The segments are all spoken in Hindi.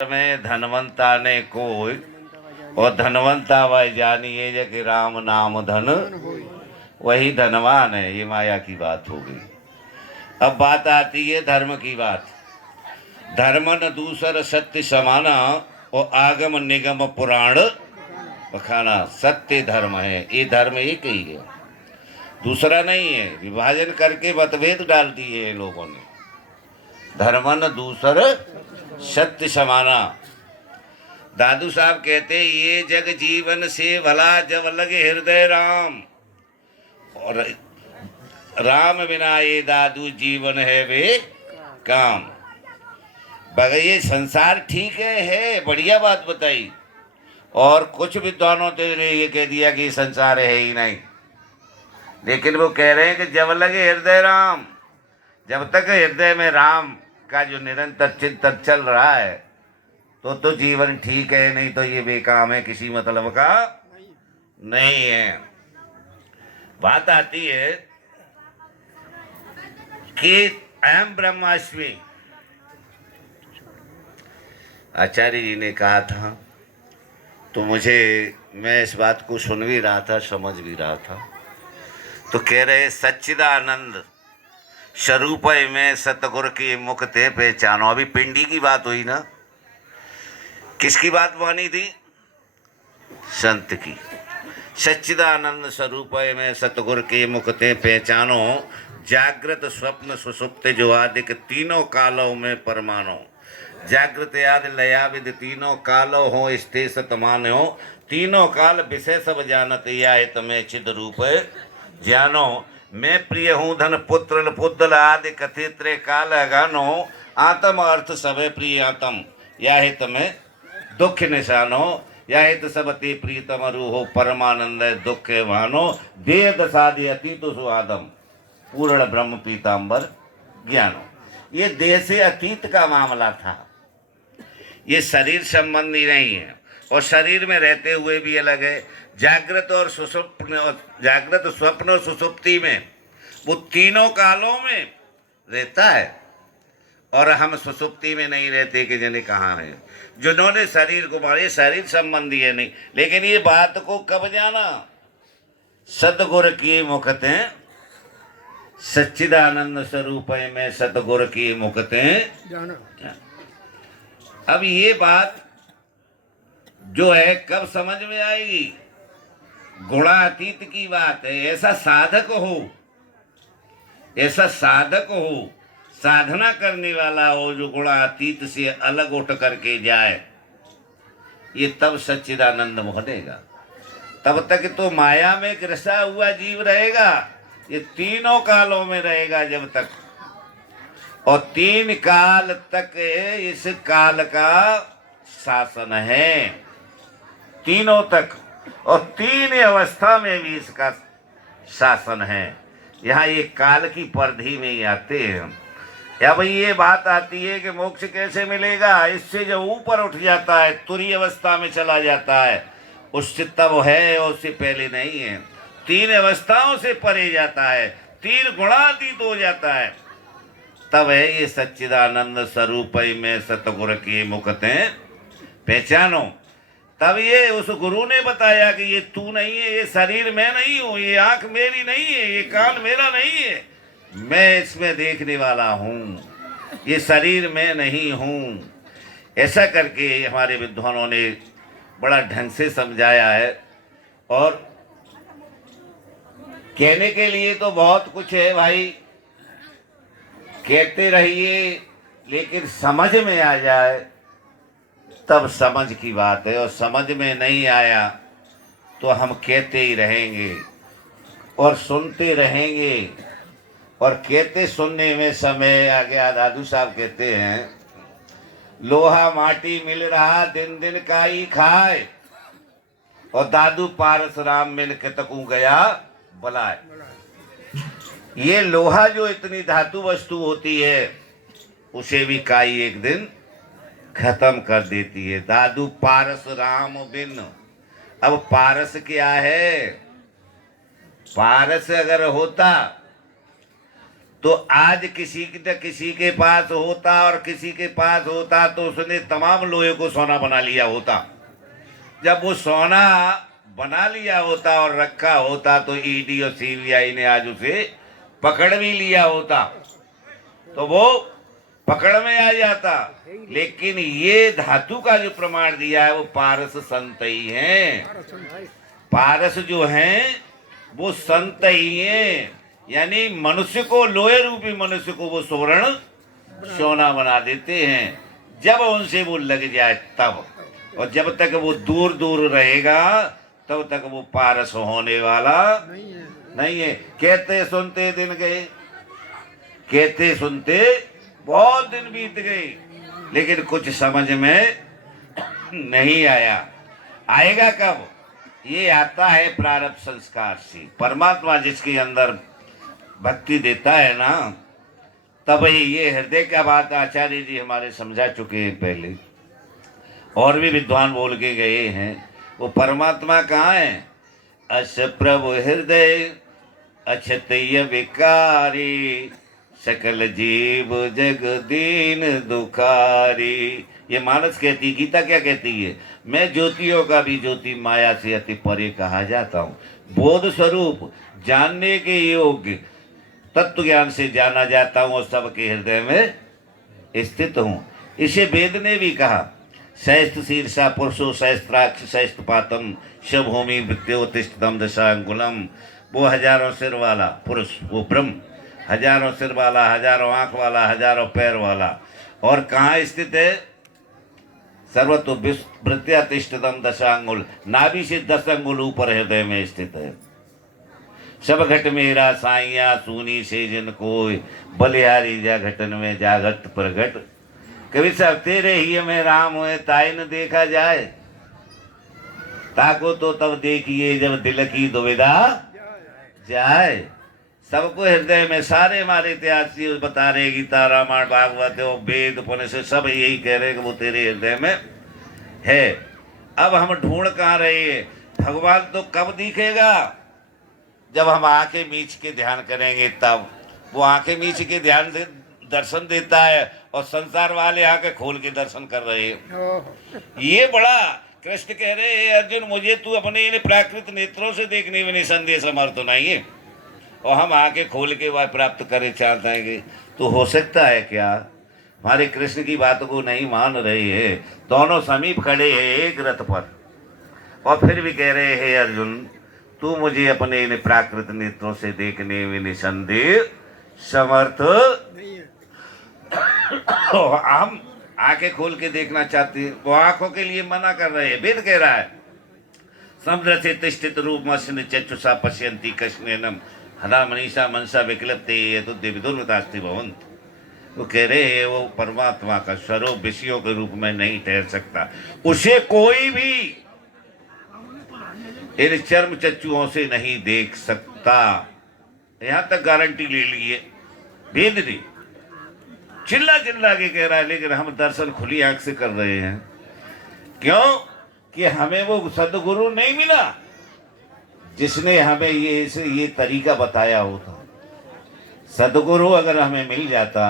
में धनवंता ने कोई और धनवंता वह जानिए जग राम नाम धन वही धनवान है। ये माया की बात हो गई। अब बात आती है धर्म की बात। धर्म न दूसर सत्य समाना और आगम निगम पुराण बखाना। सत्य धर्म है, ये धर्म एक ही है, दूसरा नहीं है। विभाजन करके मतभेद डाल दिए हैं लोगों ने। धर्म न दूसर सत्य समाना। दादू साहब कहते ये जग जीवन से भला जब लगे हृदय राम, और राम बिना ये दादू जीवन है वे काम। बगैर ये संसार ठीक है बढ़िया बात बताई। और कुछ विद्वानों ने ये कह दिया कि संसार है ही नहीं, लेकिन वो कह रहे हैं कि जब लगे हृदय राम, जब तक हृदय में राम का जो निरंतर चिंतन चल रहा है तो जीवन ठीक है, नहीं तो ये बेकाम है, किसी मतलब का नहीं है। बात आती है कि अहम ब्रह्मास्मि, आचार्य जी ने कहा था, तो मैं इस बात को सुन भी रहा था, समझ भी रहा था। तो कह रहे सच्चिदानंद स्वरूप में सतगुरु की मुख ते पहचानो। अभी पिंडी की बात हुई ना, किसकी बात मानी थी? संत की। सच्चिदानंद स्वरूप में सतगुरु के मुख ते पहचानो, जागृत स्वप्न सुषुप्त जो आदिक तीनों कालों में परमानो। जागृत आदि लयाविद तीनों कालों हो स्थे सत मानो। तीनों काल विषय सब जानत या तमें चिद रूप जानो। मैं प्रिय हूँ धन पुत्र पुत्र आदि कथित काल अगानो। आत्म अर्थ सभे प्रिय आत्म या हित में दुख निशानो। या हित सब ते प्रीतम रूहो परमानंद दुख वानो। देह दसादि अतीत सुआदम पूर्ण ब्रह्म पीताम्बर ज्ञानो। ये देह से अतीत का मामला था, ये शरीर संबंधी नहीं है। और शरीर में रहते हुए भी अलग है। जागृत और सुषुप्त, जागृत स्वप्न और सुषुप्ति में वो तीनों कालों में रहता है, और हम सुसुप्ति में नहीं रहते कि जिन्हें कहाँ है, जिन्होंने शरीर को मारे। शरीर संबंधी है नहीं, लेकिन ये बात को कब जाना? सतगुरु की मुखते सच्चिदानंद स्वरूप में सतगुरु की मुखते जाना। अब ये बात जो है कब समझ में आएगी? गुणातीत की बात है। ऐसा साधक हो, ऐसा साधक हो, साधना करने वाला हो जो गुणातीत से अलग उठ करके जाए, ये तब सच्चिदानंद बनेगा। तब तक तो माया में ग्रसा हुआ जीव रहेगा, ये तीनों कालों में रहेगा जब तक। और तीन काल तक इस काल का शासन है, तीनों तक। और तीन अवस्था में भी इसका शासन है। यहाँ ये काल की परिधि में ही आते हैं। या भाई ये बात आती है कि मोक्ष कैसे मिलेगा? इससे जो ऊपर उठ जाता है, तुरीय अवस्था में चला जाता है, उससे तब है और उससे पहले नहीं है। तीन अवस्थाओं से परे जाता है, तीन गुणातीत हो जाता है, तब है ये सच्चिदानंद स्वरूप में सतगुरु की मुखते पहचानो। तब ये उस गुरु ने बताया कि ये तू नहीं है, ये शरीर मैं नहीं हूँ, ये आंख मेरी नहीं है, ये कान मेरा नहीं है, मैं इसमें देखने वाला हूँ, ये शरीर मैं नहीं हूँ। ऐसा करके हमारे विद्वानों ने बड़ा ढंग से समझाया है। और कहने के लिए तो बहुत कुछ है भाई, कहते रहिए, लेकिन समझ में आ जाए तब समझ की बात है। और समझ में नहीं आया तो हम कहते ही रहेंगे और सुनते रहेंगे। और कहते सुनने में समय आ गया। दादू साहब कहते हैं, लोहा माटी मिल रहा दिन दिन का ही खाए, और दादू पारस राम मिल के तकू गया बलाए। ये लोहा जो इतनी धातु वस्तु होती है, उसे भी काई एक दिन खत्म कर देती है। दादू पारस राम बिन। अब पारस क्या है? पारस अगर होता तो आज किसी के पास होता और किसी के पास होता तो उसने तमाम लोहे को सोना बना लिया होता। जब वो सोना बना लिया होता और रखा होता तो ईडी और सीबीआई ने आज उसे पकड़ भी लिया होता तो वो पकड़ में आ जाता। लेकिन ये धातु का जो प्रमाण दिया है वो पारस संत ही हैं। पारस जो हैं वो संत ही हैं, यानी मनुष्य को, लोहे रूपी मनुष्य को वो स्वर्ण सोना बना देते हैं जब उनसे वो लग जाए तब। और जब तक वो दूर दूर रहेगा तब तक वो पारस होने वाला नहीं है। कहते सुनते दिन गए, कहते सुनते बहुत दिन बीत गए, लेकिन कुछ समझ में नहीं आया। आएगा कब? ये आता है प्रारब्ध संस्कार से। परमात्मा जिसके अंदर भक्ति देता है ना, तब ही ये हृदय का बात आचार्य जी हमारे समझा चुके हैं पहले, और भी विद्वान बोल के गए हैं। वो परमात्मा कहाँ है? अस प्रभु हृदय अक्षतय विकारी, सकल जीव जग दीन दुखारी। ये मानस कहती, गीता क्या कहती है? मैं ज्योतियों का भी ज्योति, माया से अति परे कहा जाता हूँ। बोध स्वरूप जानने के योग्य तत्व ज्ञान से जाना जाता हूँ और सबके हृदय में स्थित हूँ। इसे वेद ने भी कहा, सहस्त्र शीर्षा पुरुषो सहस्त्राक्ष सहस्त्र पातम शभूमि वृत्योतिष्ठतम दशांगुलम। वो हजारों सिर वाला पुरुष, वो ब्रह्म, हजारों सिर वाला, हजारों आंख वाला, हजारों पैर वाला। और कहाँ स्थित है? सर्वतो वृत्यातिष्ठतम दशांगुल, नाभि से 10 अंगुल ऊपर हृदय में स्थित है। सब घट मेरा साइया सूनी से जिन कोय, बलिहारी जा घटन में जागत प्रगट। कभी साहब तेरे ही में राम हुए ताई न देखा जाए, ताको तो तब देखिए जब दिल की दुविधा जाए। सबको हृदय में, सारे हमारे इतिहास बता रहे, गीता रामायण भागवत वेद उपनिषद सब यही कह रहे कि वो तेरे हृदय में है। अब हम ढूंढ कहाँ रहे हैं? भगवान तो कब दिखेगा? जब हम आंखें मीच के ध्यान करेंगे तब। वो आंखें मीच के ध्यान से दर्शन देता है और संसार वाले आंखें खोल के दर्शन कर रहे हैं। ये बड़ा कृष्ण कह रहे हैं, अर्जुन मुझे तू अपने इन प्राकृत नेत्रों से देखने में निसंदेह समर्थ नहीं है, और हम आंखें खोल के वह प्राप्त करे चाहते हैं। तो हो सकता है क्या? हमारे कृष्ण की बात को नहीं मान रहे हैं। दोनों समीप खड़े हैं एक रथ पर, और फिर भी कह रहे हैं अर्जुन तू मुझे अपने इन प्राकृत नेत्रों से देखने में निसंदेह समर्थ नहीं है। हम आंखें खोल के देखना चाहते हैं, वो आंखों के लिए मना कर रहे हैं। वेद कह रहा है समुद्र से तिष्ठित रूप मस्न चक्षुषा पश्यन्ति कृष्णेनम हरा मनीषा मनसा विकल्पते ये तो दिव्यदुर्मतास्ति भवंत। वो कह रहे हैं वो परमात्मा का स्वरूप विषयों के रूप में नहीं ठहर सकता, उसे कोई भी इन चर्म चक्षुओं से नहीं देख सकता। यहां तक गारंटी ले लिए भेद दी, चिल्ला चिल्ला के कह रहा है। लेकिन हम दर्शन खुली आंख से कर रहे हैं। क्यों? कि हमें वो सदगुरु नहीं मिला जिसने हमें ये तरीका बताया होता। सदगुरु अगर हमें मिल जाता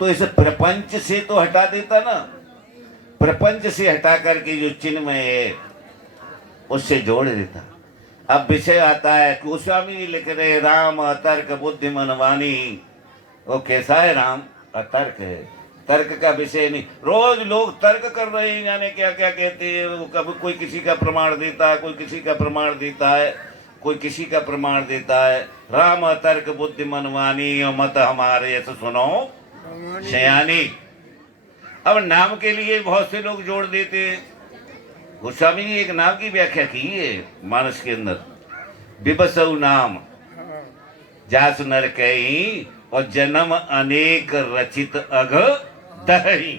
तो इस प्रपंच से तो हटा देता ना। प्रपंच से हटा करके जो चिन्मय है उससे जोड़ देता। अब विषय आता है, गोस्वामी जी लिख रहे राम अतर्क बुद्धि मनवानी। वो कैसा है राम? अतर्क है, तर्क का विषय नहीं। रोज लोग तर्क कर रहे हैं, जाने क्या क्या कहते हैं। कभी कोई किसी का प्रमाण देता है, कोई किसी का प्रमाण देता है, कोई किसी का प्रमाण देता है। राम अतर्क बुद्धि मनवानी और मत हमारे ऐसे सुनो शयानी। अब नाम के लिए बहुत से लोग जोड़ देते हैं। गोस्वामी जी एक नाम की व्याख्या की है मानस के अंदर, विबसऊ नाम जास नर कहीं और जन्म अनेक रचित अघ दही।